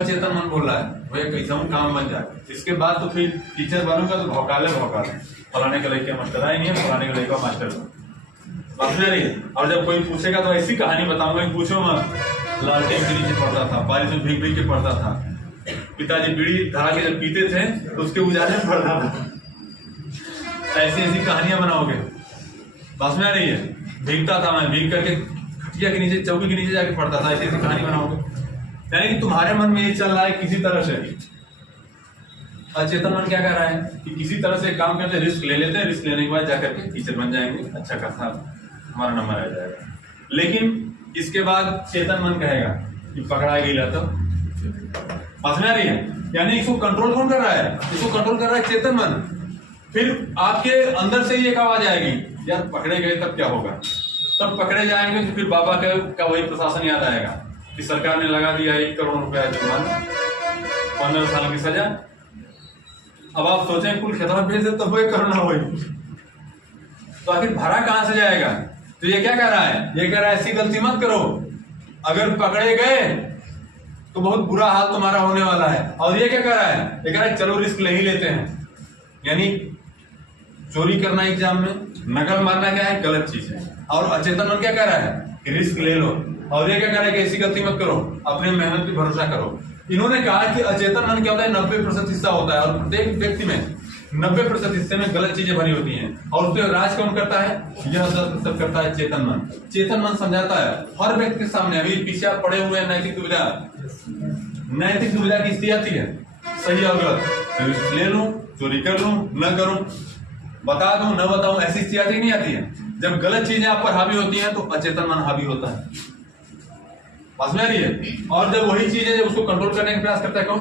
चेतन मन बोल रहा है वो कैसा काम बन जाए। इसके बाद तो फिर टीचर बनूंगा तो भौकाले फलाने का लड़का मास्टर आए नहीं है, फलाने का लड़का मास्टर बात में रही। और जब कोई पूछेगा तो ऐसी कहानी बताऊंगा कि पूछो मत। लालटेन के नीचे पढ़ता था, बारिश में भीग भीग के पढ़ता था, पिताजी बीड़ी धरा के जब पीते थे तो उसके उजाले में पढ़ता था। ऐसी ऐसी कहानियां बनाओगे, बात में आ रही है। भीगता था मैं, भीग करके खटिया के नीचे, चौकी के नीचे जाके पढ़ता था, ऐसी ऐसी कहानी बनाओगे। यानी कि तुम्हारे मन में ये चल रहा है किसी तरह से, अचेतन मन क्या कर रहा है कि किसी तरह से काम करते, रिस्क ले लेते हैं, रिस्क लेने के बाद जाकर के टीचर बन जाएंगे, अच्छा खासा हमारा नंबर आ जाएगा। लेकिन इसके बाद चेतन मन कहेगा कि पकड़ा गया तो समझ में आ रही है। यानी इसको कंट्रोल कौन कर रहा है? इसको कंट्रोल कर रहा है चेतन मन। फिर आपके अंदर से ही एक आवाज आएगी, यार पकड़े गए तब क्या होगा, तब पकड़े जाएंगे तो फिर बाबा का वही प्रशासन याद आएगा कि सरकार ने लगा दिया 1 करोड़ रुपया जुर्माना, 15 साल की सजा। अब आप सोचें कुल खतरा भेज दे तो वो 1 करोड़ ना हो, तो आखिर भरा कहां से जाएगा? तो ये क्या कह रहा है? ये कह रहा है ऐसी गलती मत करो, अगर पकड़े गए तो बहुत बुरा हाल तुम्हारा होने वाला है। और ये क्या कह रहा है? ये कह रहा है चलो रिस्क ले ही लेते हैं। यानी चोरी करना एग्जाम में, नकल मारना क्या है? गलत चीज है। और अचेतन मन क्या कह रहा है कि रिस्क ले लो। और ये क्या कह रहा है कि ऐसी गलती मत करो, अपने मेहनत पे भरोसा करो। इन्होंने कहा कि अचेतन मन क्या होता है, 90% हिस्सा होता है, और प्रत्येक व्यक्ति में 90% हिस्से में गलत चीजें भरी होती हैं। और उस पर राज कौन करता है? यह 10% करता है चेतन मन। चेतन मन समझाता है हर व्यक्ति के सामने। अभी पीछे आप पड़े हुए हैं नैतिक दुविधा, नैतिक दुविधा की स्थिति आती है, सही और गलत, ले लूं, चोरी कर लूं, न करूं, बता दूं, न बताऊं, ऐसी स्थिति नहीं आती है। जब गलत चीजें आप पर हावी होती हैं तो अचेतन मन हावी होता है, समझ में आ रही है। और जब वही चीजें जब उसको कंट्रोल करने का प्रयास करता है कौन?